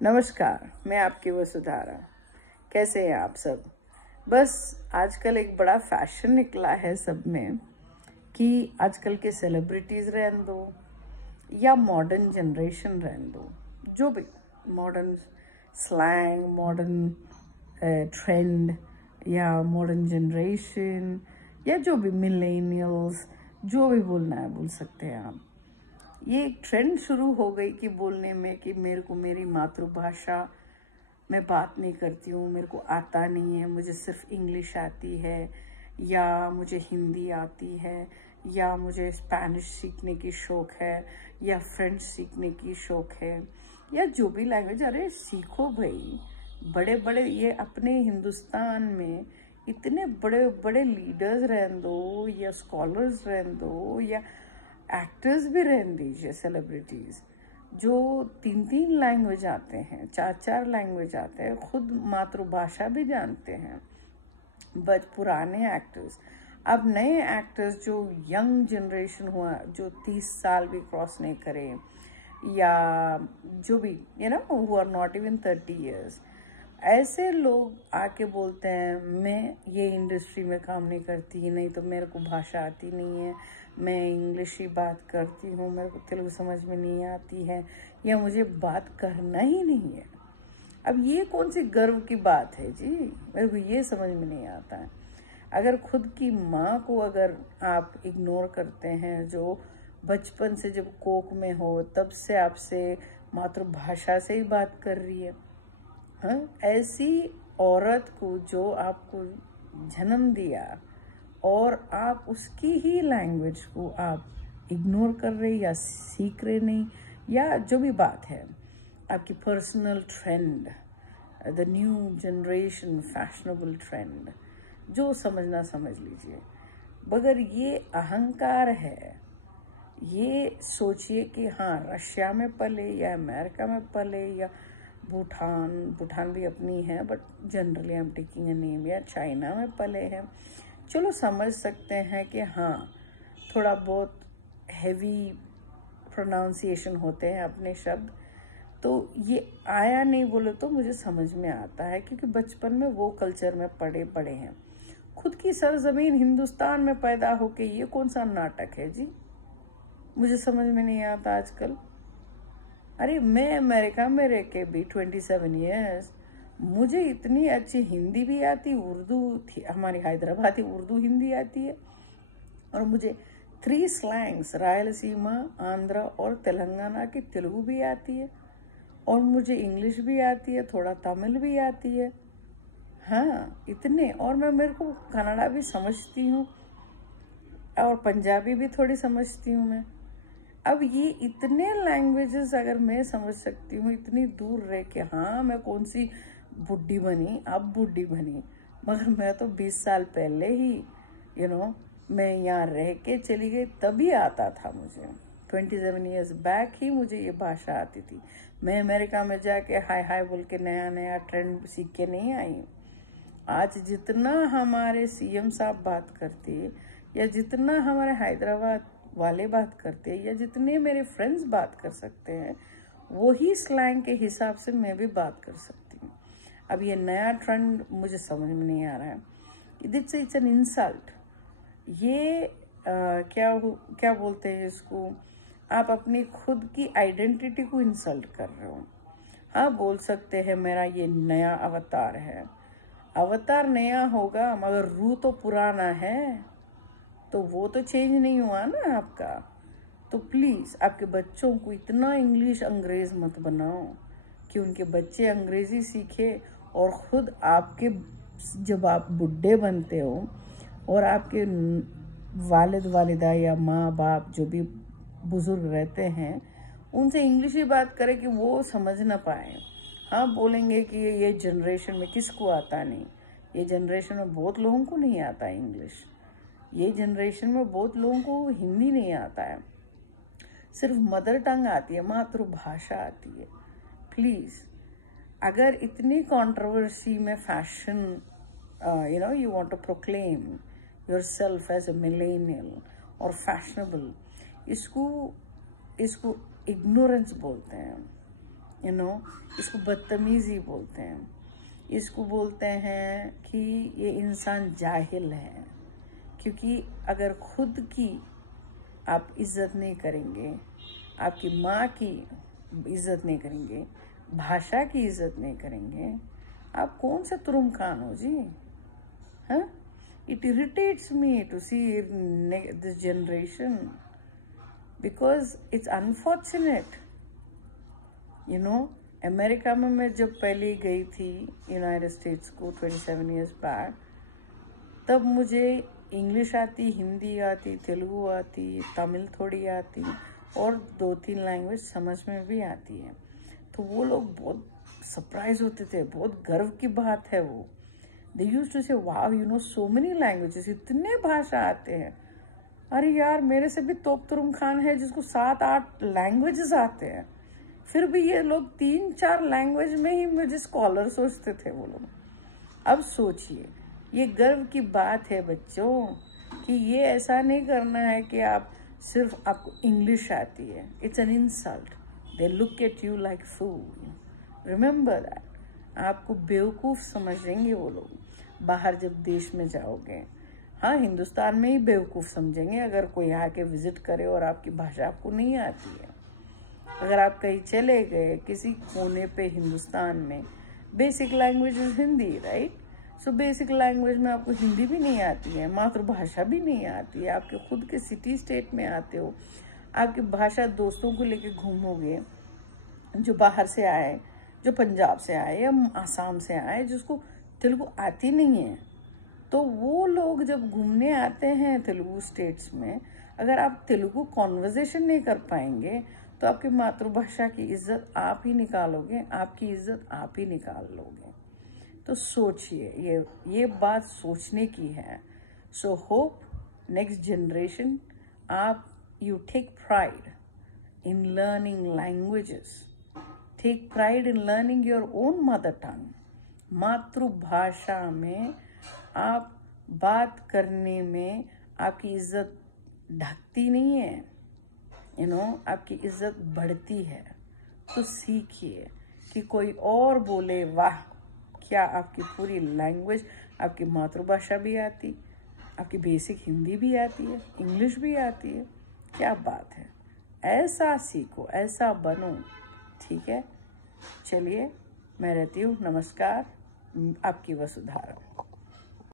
नमस्कार, मैं आपकी वसुधारा। कैसे हैं आप सब? बस आजकल एक बड़ा फैशन निकला है सब में कि आजकल के सेलिब्रिटीज़ रहने दो या मॉडर्न जनरेशन रहने दो, जो भी मॉडर्न स्लैंग, मॉडर्न ट्रेंड या मॉडर्न जनरेशन या जो भी मिलेनियल्स, जो भी बोलना है बोल सकते हैं आप। ये एक ट्रेंड शुरू हो गई कि बोलने में कि मेरे को मेरी मातृभाषा में बात नहीं करती हूँ, मेरे को आता नहीं है, मुझे सिर्फ इंग्लिश आती है, या मुझे हिंदी आती है, या मुझे स्पेनिश सीखने की शौक़ है, या फ्रेंच सीखने की शौक़ है, या जो भी लैंग्वेज। अरे सीखो भाई, बड़े बड़े ये अपने हिंदुस्तान में इतने बड़े बड़े लीडर्स रहने दो या स्कॉलर्स रहने दो या एक्टर्स भी रहने दीजिए, सेलिब्रिटीज़ जो 3-3 लैंग्वेज आते हैं, 4-4 लैंग्वेज आते हैं, खुद मातृभाषा भी जानते हैं। बट पुराने एक्टर्स, अब नए एक्टर्स जो यंग जनरेशन हुआ, जो 30 साल भी क्रॉस नहीं करे, या जो भी who are not even 30 years, ऐसे लोग आके बोलते हैं मैं ये इंडस्ट्री में काम नहीं करती, नहीं तो मेरे को भाषा आती नहीं है, मैं इंग्लिश ही बात करती हूँ, मेरे को तेलुगु समझ में नहीं आती है, या मुझे बात करना ही नहीं है। अब ये कौन सी गर्व की बात है जी? मेरे को ये समझ में नहीं आता है। अगर खुद की माँ को अगर आप इग्नोर करते हैं, जो बचपन से जब कोख में हो तब से आपसे मातृभाषा से ही बात कर रही है, हाँ, ऐसी औरत को जो आपको जन्म दिया और आप उसकी ही लैंग्वेज को आप इग्नोर कर रहे या सीख रहे नहीं, या जो भी बात है, आपकी personal trend, the new generation fashionable trend, जो समझना समझ लीजिए। मगर ये अहंकार है, ये सोचिए कि हाँ रशिया में पले या अमेरिका में पले या भूटान भी अपनी है, but generally I am taking a name, या चाइना में पले हैं, चलो समझ सकते हैं कि हाँ थोड़ा बहुत हैवी प्रोनाउंसिएशन होते हैं अपने शब्द, तो ये आया नहीं बोले तो मुझे समझ में आता है, क्योंकि बचपन में वो कल्चर में पड़े हैं। खुद की सरजमीन हिंदुस्तान में पैदा होके ये कौन सा नाटक है जी? मुझे समझ में नहीं आता आजकल। अरे मैं अमेरिका में रह के भी 27 ईयर्स, मुझे इतनी अच्छी हिंदी भी आती, उर्दू थी हमारी हैदराबादी उर्दू हिंदी आती है, और मुझे 3 स्लैंग्स रायलसीमा, आंध्र और तेलंगाना की तेलुगु भी आती है, और मुझे इंग्लिश भी आती है, थोड़ा तमिल भी आती है, हाँ इतने। और मेरे को कन्नड़ा भी समझती हूँ और पंजाबी भी थोड़ी समझती हूँ मैं। अब ये इतने लैंग्वेजेस अगर मैं समझ सकती हूँ इतनी दूर रह के, हाँ मैं कौन सी बुढ़ी बनी, अब बुढ़ी बनी, मगर मैं तो 20 साल पहले ही मैं यहाँ रह के चली गई, तभी आता था मुझे। 27 ईयर्स बैक ही मुझे ये भाषा आती थी। मैं अमेरिका में जाके हाय हाय बोल के नया नया ट्रेंड सीख के नहीं आई। आज जितना हमारे सीएम साहब बात करते, या जितना हमारे हैदराबाद वाले बात करते हैं, या जितने मेरे फ्रेंड्स बात कर सकते हैं, वही स्लैंग के हिसाब से मैं भी बात कर सकती हूँ। अब ये नया ट्रेंड मुझे समझ में नहीं आ रहा है। It's an insult. ये क्या बोलते हैं इसको? आप अपनी खुद की आइडेंटिटी को इंसल्ट कर रहे हो। हाँ बोल सकते हैं मेरा ये नया अवतार है, अवतार नया होगा मगर रू तो पुराना है, तो वो तो चेंज नहीं हुआ ना आपका। तो प्लीज़ आपके बच्चों को इतना इंग्लिश अंग्रेज़ मत बनाओ कि उनके बच्चे अंग्रेज़ी सीखे, और ख़ुद आपके जब आप बुढ़े बनते हो और आपके वालिद वालिदा या माँ बाप जो भी बुज़ुर्ग रहते हैं, उनसे इंग्लिश ही बात करें कि वो समझ ना पाए। हाँ बोलेंगे कि ये जनरेशन में किसको आता नहीं, ये जनरेशन में बहुत लोगों को नहीं आता इंग्लिश, ये जनरेशन में बहुत लोगों को हिंदी नहीं आता है, सिर्फ मदर टंग आती है, मातृभाषा आती है। प्लीज़ अगर इतनी कंट्रोवर्सी में fashion you want to proclaim yourself as a millennial और फैशनेबल, इसको इग्नोरेंस बोलते हैं। इसको बदतमीजी बोलते हैं, इसको बोलते हैं कि ये इंसान जाहिल है। क्योंकि अगर खुद की आप इज्जत नहीं करेंगे, आपकी माँ की इज्जत नहीं करेंगे, भाषा की इज्जत नहीं करेंगे, आप कौन सा तुरुम खान हो जी? हाँ, it irritates me to see this generation because it's unfortunate. America में मैं जब पहले गई थी यूनाइटेड स्टेट्स को 27 ईयर्स बैक, तब मुझे इंग्लिश आती, हिंदी आती, तेलुगु आती, तमिल थोड़ी आती और 2-3 लैंग्वेज समझ में भी आती है। तो वो लोग बहुत सरप्राइज होते थे, बहुत गर्व की बात है वो। दे यूज्ड टू से wow you know so many languages, इतने भाषा आते हैं। अरे यार, मेरे से भी तोप तुरुम खान है जिसको 7-8 लैंग्वेजेस आते हैं, फिर भी ये लोग 3-4 लैंग्वेज में ही मुझे स्कॉलर सोचते थे वो लोग। अब सोचिए, ये गर्व की बात है बच्चों कि ये ऐसा नहीं करना है कि आप सिर्फ आपको इंग्लिश आती है। It's an insult, they look at you like fool, remember that. आपको बेवकूफ़ समझेंगे वो लोग बाहर जब देश में जाओगे। हाँ, हिंदुस्तान में ही बेवकूफ़ समझेंगे अगर कोई आके विजिट करे और आपकी भाषा आपको नहीं आती है। अगर आप कहीं चले गए किसी कोने पे हिंदुस्तान में, basic language is Hindi, right? So basic language में आपको हिंदी भी नहीं आती है, मातृभाषा भी नहीं आती है, आपके खुद के सिटी स्टेट में आते हो, आपकी भाषा दोस्तों को लेके घूमोगे जो बाहर से आए, जो पंजाब से आए या आसाम से आए, जिसको तेलुगु आती नहीं है, तो वो लोग जब घूमने आते हैं तेलुगु स्टेट्स में, अगर आप तेलुगु कॉन्वर्जेशन नहीं कर पाएंगे तो आपकी मातृभाषा की इज्जत आप ही निकालोगे, आपकी इज्जत आप ही निकाल लोगे। तो सोचिए, ये बात सोचने की है। सो होप नेक्स्ट जनरेशन आप you take pride in learning languages, take pride in learning your own mother tongue. मातृभाषा में आप बात करने में आपकी इज्जत ढकती नहीं है, आपकी इज्जत बढ़ती है। तो सीखिए कि कोई और बोले वाह, क्या आपकी पूरी लैंग्वेज, आपकी मातृभाषा भी आती, आपकी बेसिक हिंदी भी आती है, इंग्लिश भी आती है, क्या बात है। ऐसा सीखो, ऐसा बनो, ठीक है? चलिए, मैं रहती हूँ। नमस्कार, आपकी वसुधारा।